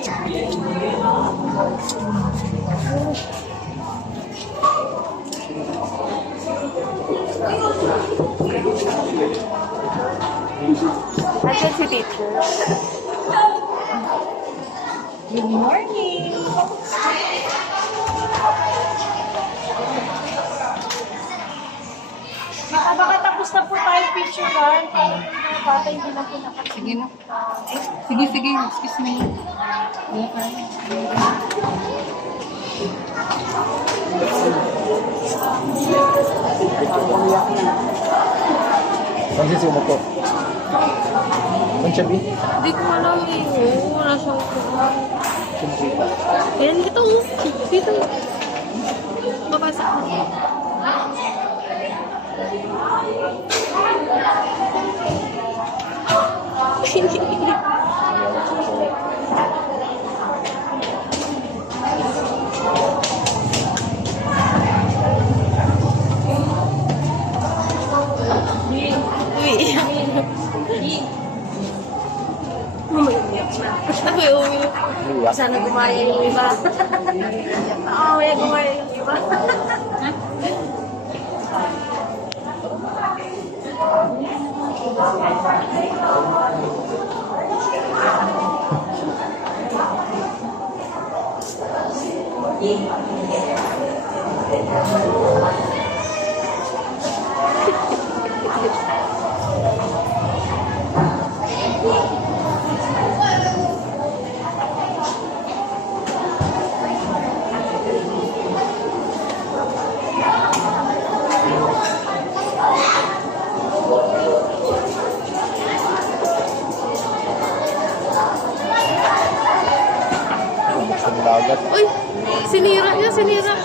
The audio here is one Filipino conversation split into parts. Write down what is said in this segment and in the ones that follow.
Ayan si teacher. Good morning! Baka tapos na po tayo picturean. Para yung mga bata hindi na po nakapagod. Sige na. Sige, sige. Excuse me. Wala tayo. Saan si Sumo ko? Saan siya, B? Hindi ko alam eh. Oo, wala siyang kuha. Sumukita. Ayan, dito. Dito. Mabasa ko. Uy. Umiiyak na. Uy, umiiyak. Umiyak. Sana gumaya yung iba. Oo, may gumaya yung iba. Sa dagat. Uy, sinira niya, sinira.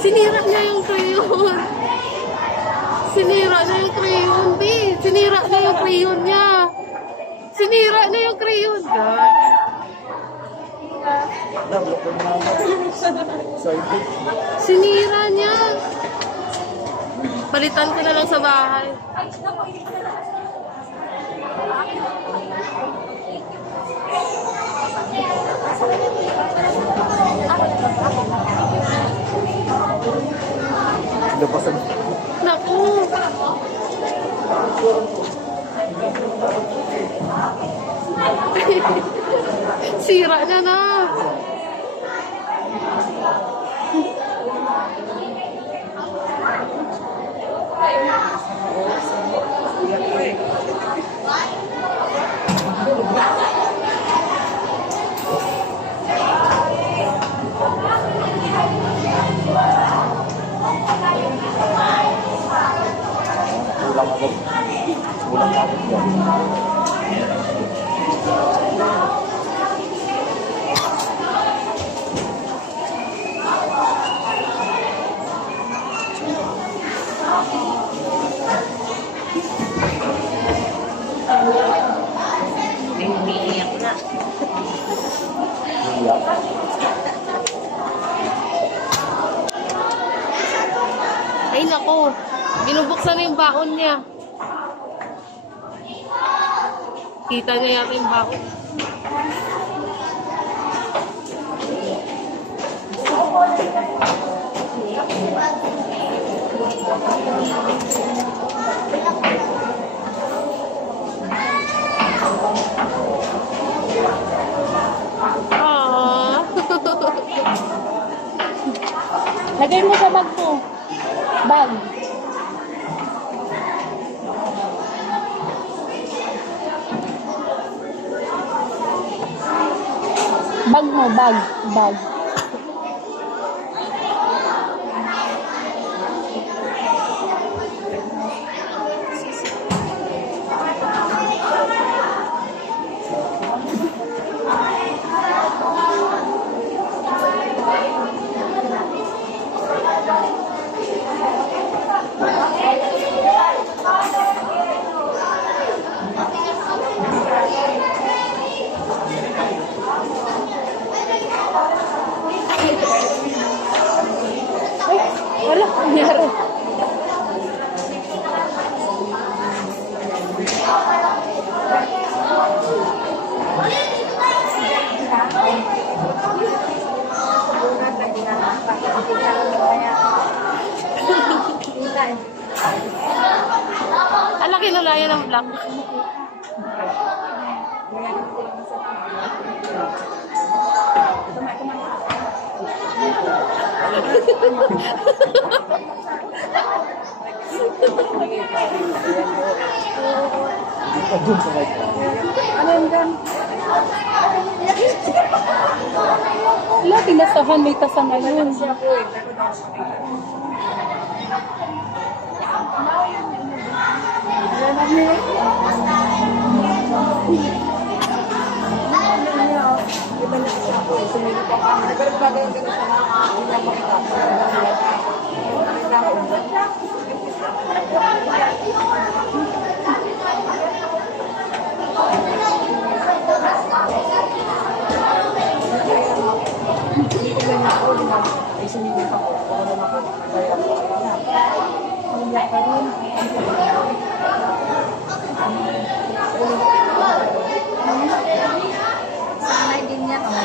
Sinira niya yung crayon. Sinira niya yung crayon, B. Sinira niya yung crayon niya. Sinira niya yung crayon, God. Sinira niya. Palitan ko na lang sa bahay. Lapasan. Naku. Sira na na. Ulang agad. Ulang agad yan. Umiiyak na. Umiyak. Ay, nako. Binubuksan na yung baon niya. Kita niya yata yung baon. Aww. Lagay mo sa bag mo. Bag. Bag mo, bag. Bag. tayo ng black. Dun sa mic. Ano yan dyan? Wala, tinasahan. May tasa ngayon. Sanay din yan, oh.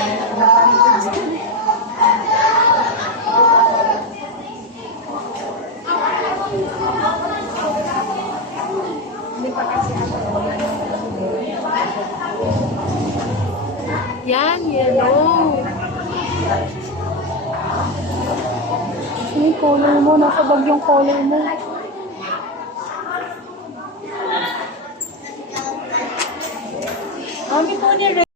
Yan, yellow. Ano yung color mo? Nasa bag yung color mo. Mami po ni